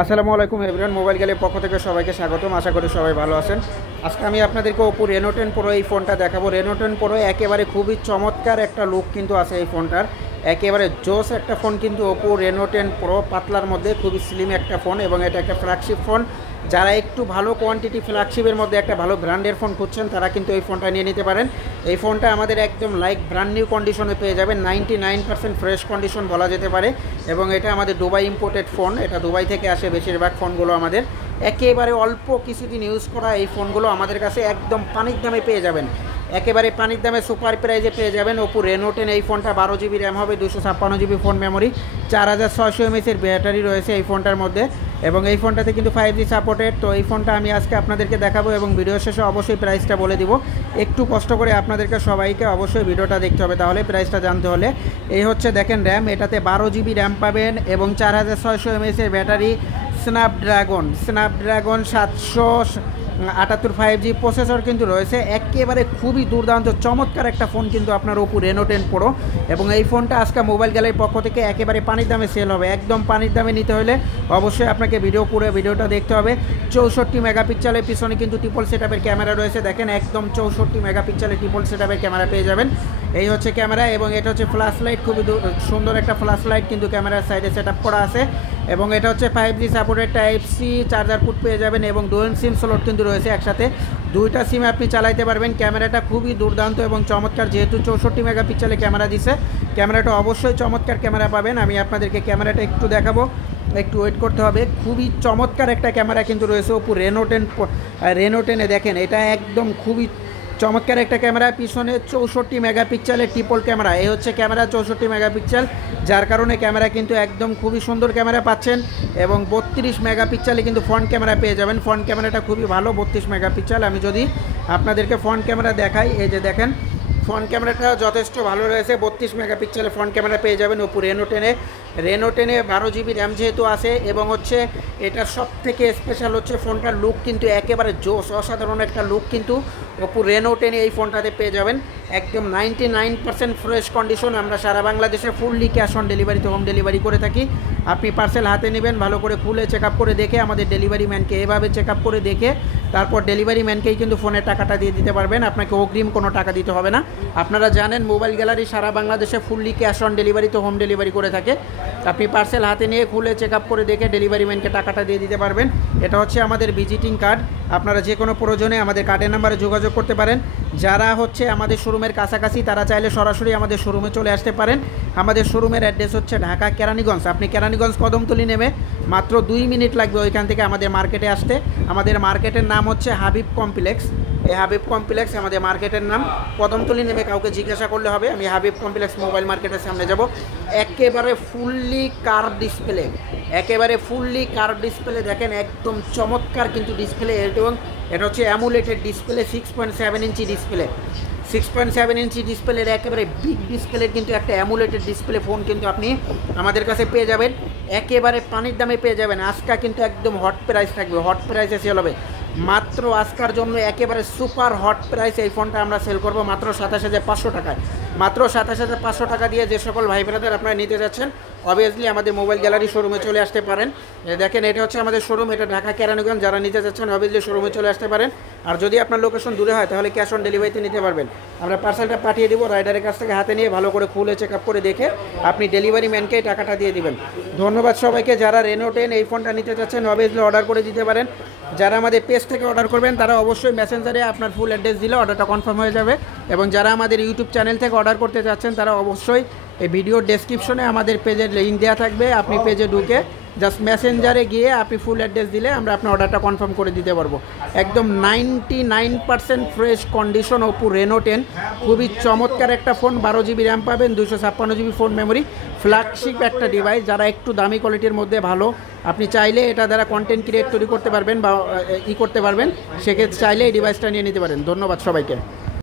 আসসালামু আলাইকুম everyone, mobile গ্যালারির পক্ষ থেকে সবাইকে স্বাগতম। আশা করি সবাই ভালো আছেন। আজকে আমি আপনাদেরকে ওপো রেনো 10 প্রো এই ফোনটা দেখাবো। রেনো 10 প্রো একেবারে খুবই চমৎকার একটা লুক কিন্তু আছে এই ফোনটার, একেবারে জোস একটা ফোন কিন্তু ওপো রেনো 10 প্রো। পাতলার মধ্যে খুবই স্লিম একটা ফোন এবং এটা একটা ফ্ল্যাগশিপ ফোন। যারা একটু ভালো কোয়ান্টিটি ফ্ল্যাগশিপের মধ্যে একটা ভালো ব্র্যান্ডের ফোন খুঁজছেন তারা কিন্তু এই ফোনটা নিয়ে নিতে পারেন। এই ফোনটা আমাদের একদম লাইক ব্র্যান্ড নিউ কন্ডিশনে পেয়ে যাবেন, 99% ফ্রেশ কন্ডিশন বলা যেতে পারে। এবং এটা আমাদের দুবাই ইম্পোর্টেড ফোন, এটা দুবাই থেকে আসে বেশিরভাগ ফোনগুলো আমাদের। একেবারে অল্প কিছুদিন ইউজ করা এই ফোনগুলো আমাদের কাছে একদম পানির দামে পেয়ে যাবেন, একেবারে পানির দামে সুপার প্রাইজে পেয়ে যাবেন। ওপো রেনো 10 এই ফোনটা 12 GB র্যাম হবে, 256 GB phone memory, 4600 mAh battery রয়েছে এই ফোনটার মধ্যে। এবং এই ফোনটাতে কিন্তু 5G সাপোর্টেড। তো এই ফোনটা আমি আজকে আপনাদেরকে দেখাবো এবং ভিডিও শেষে অবশ্যই প্রাইসটা বলে দিব। একটু কষ্ট করে আপনাদেরকে সবাইকে অবশ্যই ভিডিওটা দেখতে হবে, তাহলে প্রাইসটা জানতে হলে। এই হচ্ছে দেখেন র্যাম, এটাতে 12 GB র্যাম পাবেন এবং 4600 mAh battery. Snapdragon 778 5G processor কিন্তু রয়েছে। একেবারে খুবই দুর্দান্ত চমৎকার একটা ফোন কিন্তু আপনার ওপো রেনো 10 প্রো। এবং এই ফোনটা আজকে মোবাইল গ্যালারির পক্ষ থেকে একেবারে পানির দামে সেল হবে। একদম পানির দামে নিতে হলে অবশ্যই আপনাকে পুরো ভিডিওটা দেখতে হবে। 64 মেগাপিক্সেলের পিছনে কিন্তু ট্রিপল সেটআপের ক্যামেরা রয়েছে। দেখেন একদম 64 মেগাপিক্সেলের ট্রিপল সেটআপের ক্যামেরা পেয়ে যাবেন। এই হচ্ছে ক্যামেরা এবং এটা হচ্ছে ফ্ল্যাশ লাইট, খুবই সুন্দর একটা ফ্ল্যাশ লাইট কিন্তু ক্যামেরার সাইডে সেটআপ করা আছে। এবং এটা হচ্ছে 5G supported type C charger পুট পেয়ে যাবেন এবং ডুয়াল সিম স্লট কিন্তু রয়েছে, একসাথে দুইটা সিম আপনি চালাইতে পারবেন। ক্যামেরাটা খুবই দুর্দান্ত এবং চমৎকার, যেহেতু 64 মেগাপিক্সেলের ক্যামেরা দিছে, ক্যামেরাটা অবশ্যই চমৎকার ক্যামেরা পাবেন। আমি আপনাদেরকে ক্যামেরাটা একটু দেখাবো, একটু ওয়েট করতে হবে। খুবই চমৎকার একটা ক্যামেরা কিন্তু রয়েছে ওপো রেনো 10 দেখেন এটা একদম খুবই চমৎকার একটা ক্যামেরা। পিছনে 64 মেগাপিক্সেলের ট্রিপল ক্যামেরা, এই হচ্ছে ক্যামেরা 64 মেগাপিক্সেল, যার কারণে ক্যামেরা কিন্তু একদম খুবই সুন্দর ক্যামেরা পাচ্ছেন। এবং 32 মেগাপিক্সেলে কিন্তু ফ্রন্ট ক্যামেরা পেয়ে যাবেন। ফ্রন্ট ক্যামেরাটা খুবই ভালো, 32 মেগাপিক্সেল। আমি যদি আপনাদেরকে ফ্রন্ট ক্যামেরা দেখাই, এই যে দেখেন ফ্রন্ট ক্যামেরাটা যথেষ্ট ভালো রয়েছে, 32 মেগাপিক্সেলের ফ্রন্ট ক্যামেরা পেয়ে যাবেন ওপো রেনো 10 12 GB র্যাম যেহেতু আছে। এবং হচ্ছে এটার সব থেকে স্পেশাল হচ্ছে ফোনটার লুক কিন্তু একেবারে জোস, অসাধারণ একটা লুক কিন্তু ওপো রেনো 10 এই ফোনটাতে পেয়ে যাবেন। একদম 99% ফ্রেশ কন্ডিশন। আমরা সারা বাংলাদেশে ফুললি ক্যাশ অন ডেলিভারিতে হোম ডেলিভারি করে থাকি। আপনি পার্সেল হাতে নেবেন, ভালো করে খুলে চেক আপ করে দেখে আমাদের ডেলিভারি ম্যানকে এভাবে চেক আপ করে দেখে তারপর ডেলিভারি ম্যানকেই কিন্তু ফোনের টাকাটা দিয়ে দিতে পারবেন, আপনাকে অগ্রিম কোনো টাকা দিতে হবে না। আপনারা জানেন মোবাইল গ্যালারি সারা বাংলাদেশে ফুললি ক্যাশ অন ডেলিভারিতে হোম ডেলিভারি করে থাকে। আপনি পার্সেল হাতে নিয়ে খুলে চেক আপ করে দেখে ডেলিভারি ম্যানকে টাকাটা দিয়ে দিতে পারবেন। এটা হচ্ছে আমাদের ভিজিটিং কার্ড, আপনারা যে কোনো প্রয়োজনে আমাদের কার্ডের নাম্বারে যোগাযোগ করতে পারেন। যারা হচ্ছে আমাদের শোরুমের কাছাকাছি তারা চাইলে সরাসরি আমাদের শোরুমে চলে আসতে পারেন। আমাদের শোরুমের অ্যাড্রেস হচ্ছে ঢাকা কেরানীগঞ্জ। আপনি কেরানীগঞ্জ কদমতলী নেমে মাত্র 2 মিনিট লাগবে ওইখান থেকে আমাদের মার্কেটে আসতে। আমাদের মার্কেটের নাম হচ্ছে হাবিব কমপ্লেক্স। এই হাবিব কমপ্লেক্স আমাদের মার্কেটের নাম। কদমতলী নেমে কাউকে জিজ্ঞাসা করলে হবে, আমি হাবিব কমপ্লেক্স মোবাইল মার্কেটের সামনে যাব। একেবারে ফুললি কার্ভ ডিসপ্লে, একেবারে ফুললি কার্ভ ডিসপ্লে দেখেন একদম চমৎকার কিন্তু ডিসপ্লে। এবং এটা হচ্ছে অ্যামুলেটেড ডিসপ্লে, 6.7 ইঞ্চি ডিসপ্লে। 6.7 ইঞ্চি ডিসপ্লের একেবারে বিগ ডিসপ্লের কিন্তু একটা অ্যামুলেটেড ডিসপ্লে ফোন কিন্তু আপনি আমাদের কাছে পেয়ে যাবেন, একেবারে পানির দামে পেয়ে যাবেন। আজকা কিন্তু একদম হট প্রাইস থাকবে, হট প্রাইসে সেল হবে। মাত্র আজকার জন্য একেবারে সুপার হট প্রাইস এই ফোনটা আমরা সেল করব মাত্র 27,500 টাকায়। মাত্র 27,500 টাকা দিয়ে যে সকল ভাই বোনেদের আপনারা নিতে যাচ্ছেন অবভিয়াসলি আমাদের মোবাইল গ্যালারি শোরুমে চলে আসতে পারেন। দেখেন এটা হচ্ছে আমাদের শোরুম, এটা ঢাকা কেরানীগঞ্জ। যারা নিতে যাচ্ছেন অবভিয়াসলি শোরুমে চলে আসতে পারেন। আর যদি আপনার লোকেশন দূরে হয় তাহলে ক্যাশ অন ডেলিভারিতে নিতে পারবেন। আমরা পার্সেলটা পাঠিয়ে দেবো, রাইডারের কাছ থেকে হাতে নিয়ে ভালো করে খুলে চেক আপ করে দেখে আপনি ডেলিভারি ম্যানকেই টাকাটা দিয়ে দিবেন। ধন্যবাদ সবাইকে। যারা রেনো 10 এই ফোনটা নিতে চাচ্ছেন অবভিয়াসলি অর্ডার করে দিতে পারেন। যারা আমাদের পেজ থেকে অর্ডার করবেন তারা অবশ্যই মেসেঞ্জারে আপনার ফুল অ্যাড্রেস দিলে অর্ডারটা কনফার্ম হয়ে যাবে। এবং যারা আমাদের ইউটিউব চ্যানেল থেকে অর্ডার করতে চাচ্ছেন তারা অবশ্যই এই ভিডিওর ডেসক্রিপশনে আমাদের পেজের লিঙ্ক দেওয়া থাকবে, আপনি পেজে ঢুকে জাস্ট মেসেঞ্জারে গিয়ে আপনি ফুল অ্যাড্রেস দিলে আমরা আপনার অর্ডারটা কনফার্ম করে দিতে পারবো। একদম 99% ফ্রেশ কন্ডিশন ওপো রেনো 10, খুবই চমৎকার একটা ফোন। 12 GB র্যাম পাবেন, 256 GB ফোন মেমোরি, ফ্ল্যাগশিপ একটা ডিভাইস। যারা একটু দামি কোয়ালিটির মধ্যে ভালো, আপনি চাইলে এটা দ্বারা কন্টেন্ট ক্রিয়েট তৈরি করতে পারবেন বা করতে পারবেন, সেক্ষেত্রে চাইলে এই ডিভাইসটা নিয়ে নিতে পারেন। ধন্যবাদ সবাইকে।